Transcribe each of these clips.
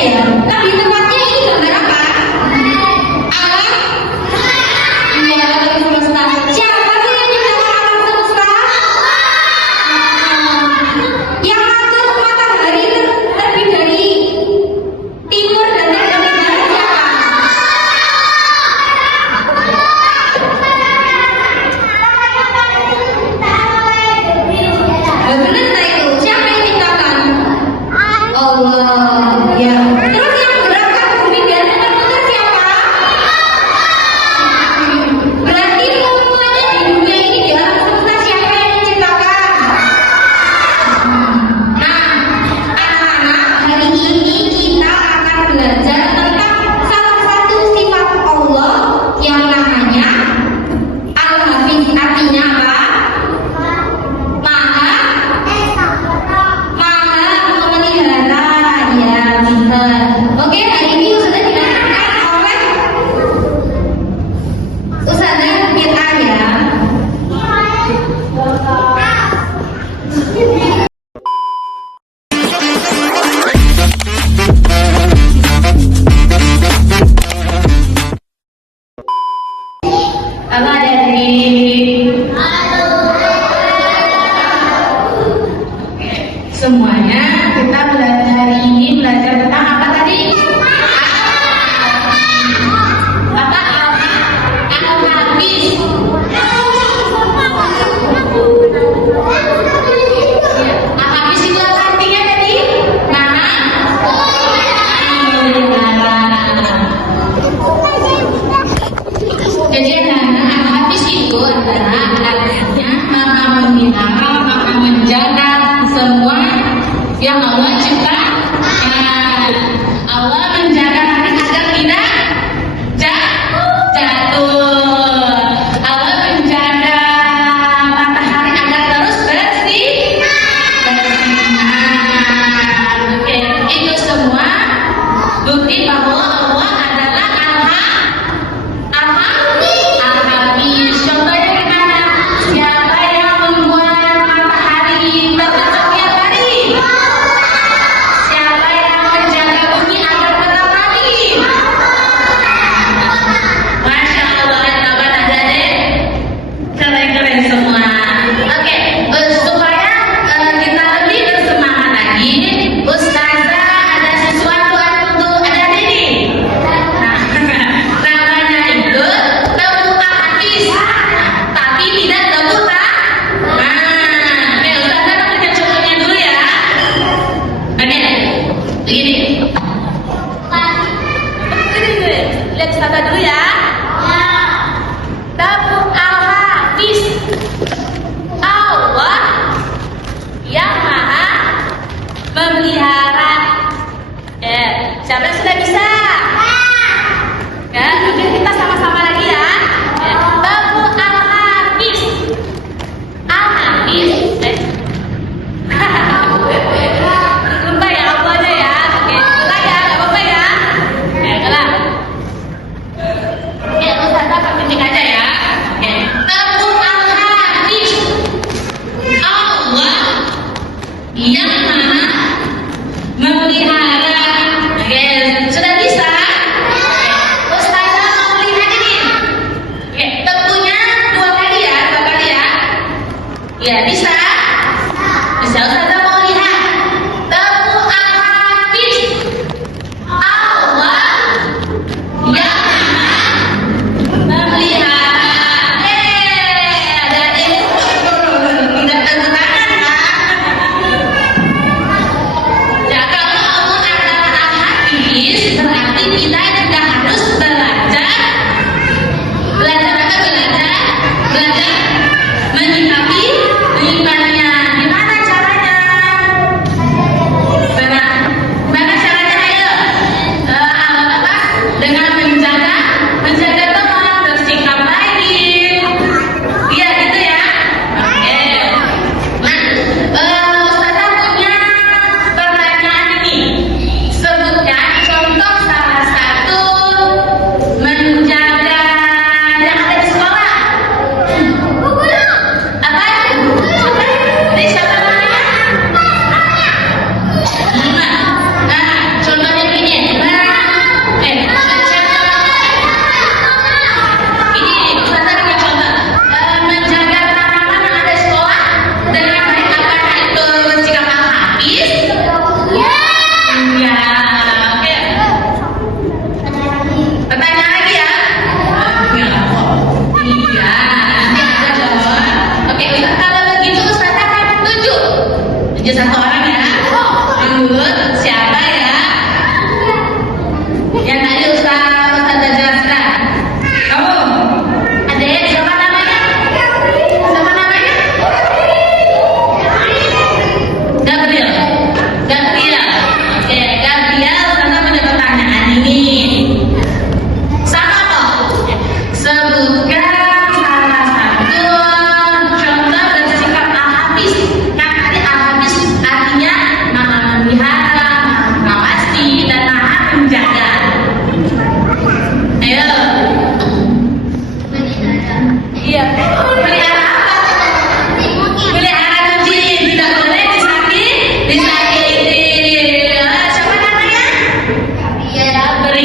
ya. Lebih tepatnya ini gambar apa? Alam. Iya, alam semesta. Siapa sih yang menciptakan alam semesta? Yang ngatur matahari terbit dari timur dan terbenam dari barat siapa? Benar tak itu? Siapa yang menciptakan? Allah. Ya. Terus yang menggerakkan bumi dan terputar siapa? Berarti semuanya di dunia ini di alam semesta siapa yang menciptakan? Nah, anak-anak, hari ini kita akan belajar tentang salah satu sifat Allah yang namanya Al-Hafiz. Artinya apa? Maha memelihara. Ya, pintar. Oke, hari ini Ustazah dilanjutkan oleh Ustazah kita ya. Halo adik-adik. Semuanya kita belajar hari ini belajar tentang apa tadi? Apa? Al-Hafiz. Al-Hafiz itu apa artinya tadi? Maha memelihara. Jadi Al-Hafiz itu adalah artinya maha memelihara, maha menjaga semua yang Allah ciptakan. Allah menjaga langit agar tidak jatuh. Allah menjaga matahari agar terus bersinar. Oke, itu semua bukti bahwa Allah adalah Al-Hafiz. Contohnya gimana? Siapa yang membuat matahari bertutup tiap hari? Siapa yang menjaga bumi agar tetap mati? Masya Allah, sahabat adik-adik, keren-keren semua. Oke, supaya kita lebih bersemangat lagi, Ustazah ada sesuatu untuk adik-adik ini. Namanya itu tepuk Al-Hafiz, tapi tidak tepuk oke, Ustazah berikan contohnya dulu ya. Oke, begini. Lihat Ustazah dulu ya. Tepuk Al-Hafiz. Allah yang maha memelihara. Siapa yang sudah bisa? Ya, oke, kita sama-sama lagi ya. Tepuk Al-Hafiz. Al-Hafiz. Lupa ya apa aja ya. Oke, ulang ya, gak apa-apa ya. Oke, ulang. Oke, Ustazah praktik aja ya. Oke, tepuk Al-Hafiz. Allah yang maha memelihara. Oke, sudah bisa? Ustazah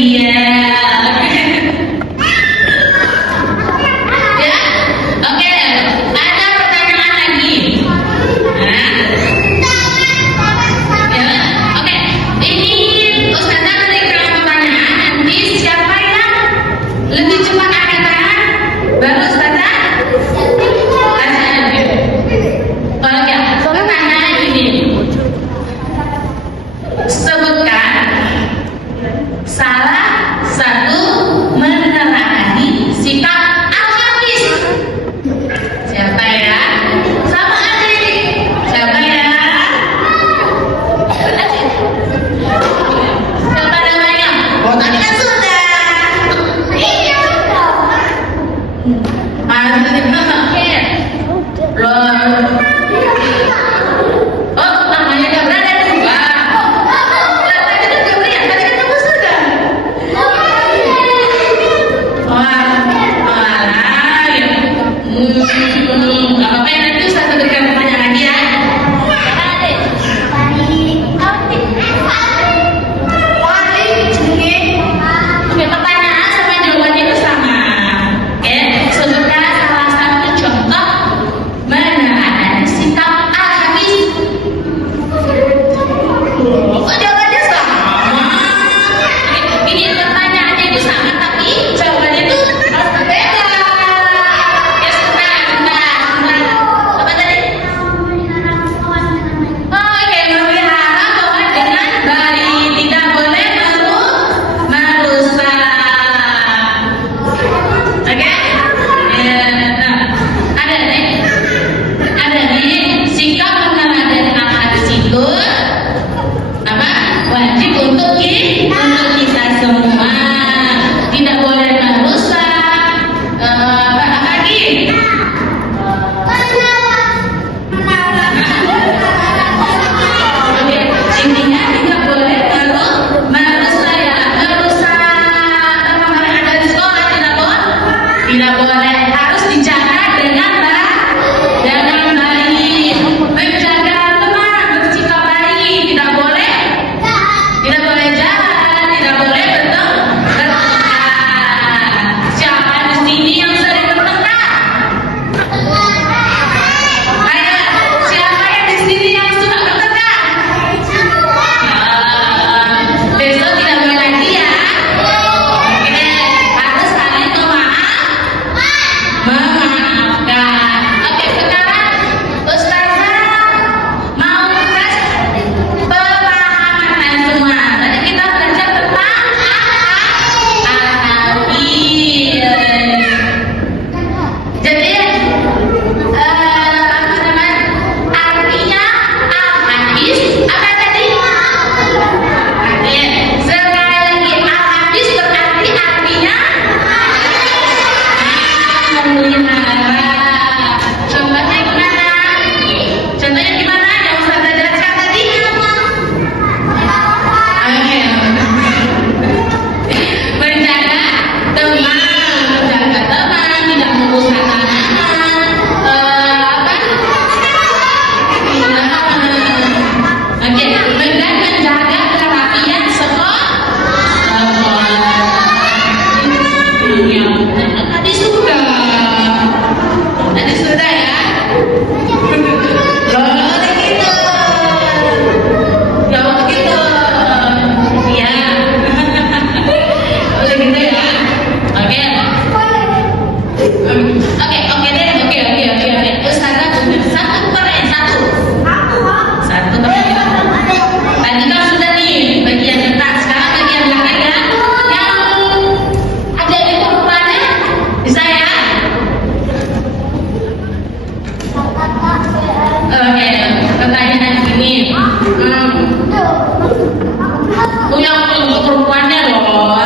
Iya. Ya, oke. Ada pertanyaan lagi? Hah? Ya, oke. Ini Ustazah berikan pertanyaan. Nanti siapa yang lebih cepat angkat tangan, baru Ustazah. Oke, pertanyaan ini. Sebutkan salah satu menerangani sikap Al-Hafiz. Siapa ya? Sama adik. Siapa ya? Siapa namanya? Oh, tadi kan sudah. Tadi kan oke. Loh. Oh, namanya udah berada dua. Tadi kan Gabriel, tadi kan kamu sudah. Walah, ya. Gak apa-apa ya, nanti Ustaz berikan pertanyaan lagi ya. Oke, pertanyaan sama jawabannya itu sama. Oke, sebutkan salah satu contoh menerangkan sikap Al-Hafiz. Kok jawabannya sama? Ini pertanyaannya itu sama, tapi jawabannya itu berbeda. Ya sebentar. Apa tadi? Oke, memelihara hewan dengan baik, tidak boleh merusak. Oke? Ya, nah, ada nih sikap menerangkan Al-Hafiz itu apa? Wajib untuk kita semua, tidak boleh merusak. Apa lagi? Oke, intinya tidak boleh merusak ya, merusak orang ada di sekolah tidak boleh, harus dijaga dengan baik, menjaga teman, bersikap baik, tidak boleh jalan, tidak boleh bertengkar. Siapa di sini yang sering bertengkar? Ayo, siapa yang di sini yang suka bertengkar? Besok tidak boleh lagi ya. Oke, harus saling memaafkan. Oke, sekarang Ustazah mau tes pemahaman semua. Tadi kita belajar tentang Al-Hafiz. Jadi apa namanya? Artinya Al-Hafiz apa tadi? Oke, sekali lagi Al-Hafiz berarti artinya memelihara. Contohnya gimana? Yang Ustazah jelaskan tadi? Oke. Menjaga teman, tidak merusak tanaman. Apa? Oke, dan menjaga kerapian sekolah. Tadi sudah ya. Loh, gitu. Ya, begitu. Ya. Boleh gitu ya. Oke. Oke deh. Oke. Ustazah punya satu pertanyaan. Tadi kan sudah nih bagian depan, sekarang bagian belakang ya. Yang ada di perempuannya bisa ya. Oke, pertanyaan gini. Yang untuk perempuannya loh.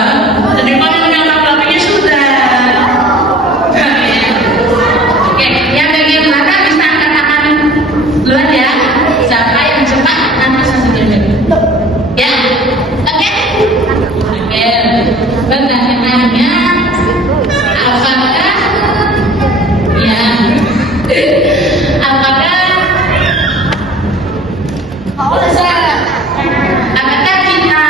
Jadi kalau yang laki-lakinya sudah. Oke, yang bagian belakang bisa angkat tangan duluan ya. Siapa yang cepat nanti satu jam. Ya, oke. Pertanyaannya, apakah apakah kita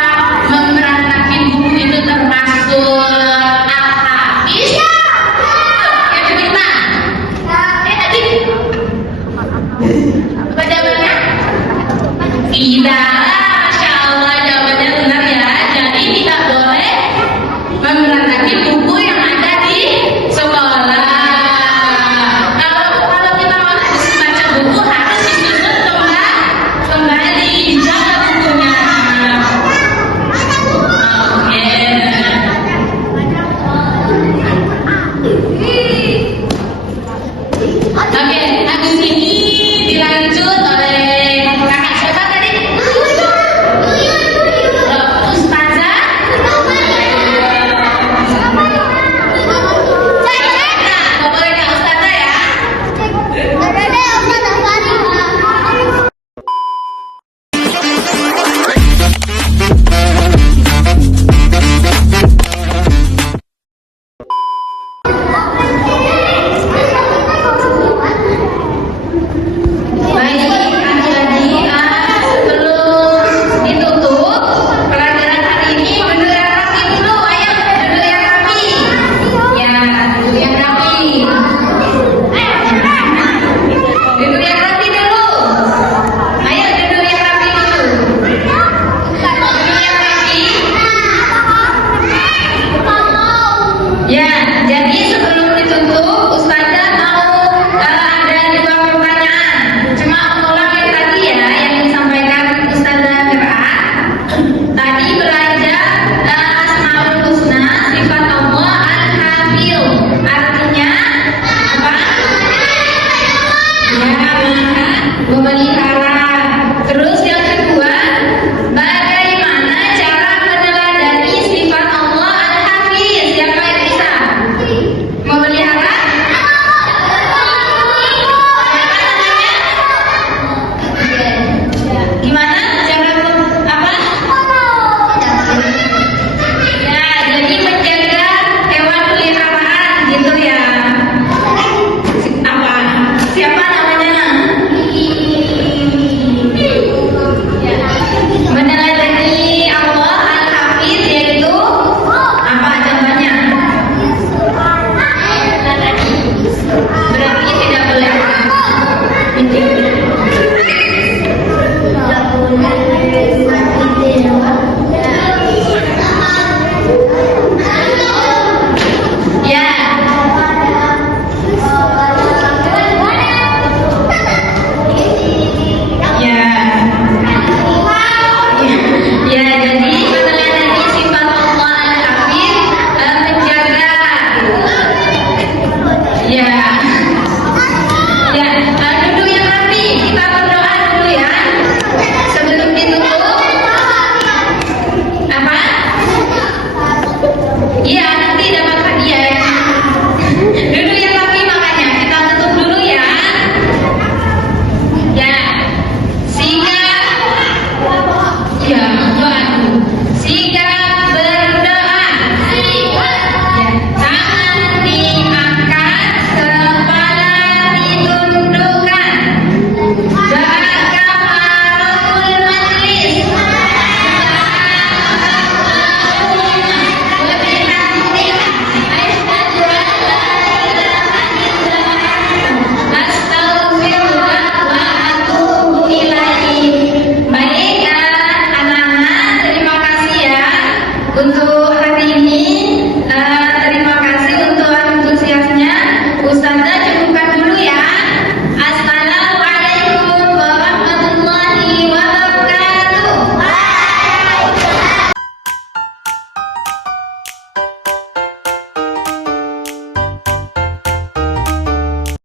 Untuk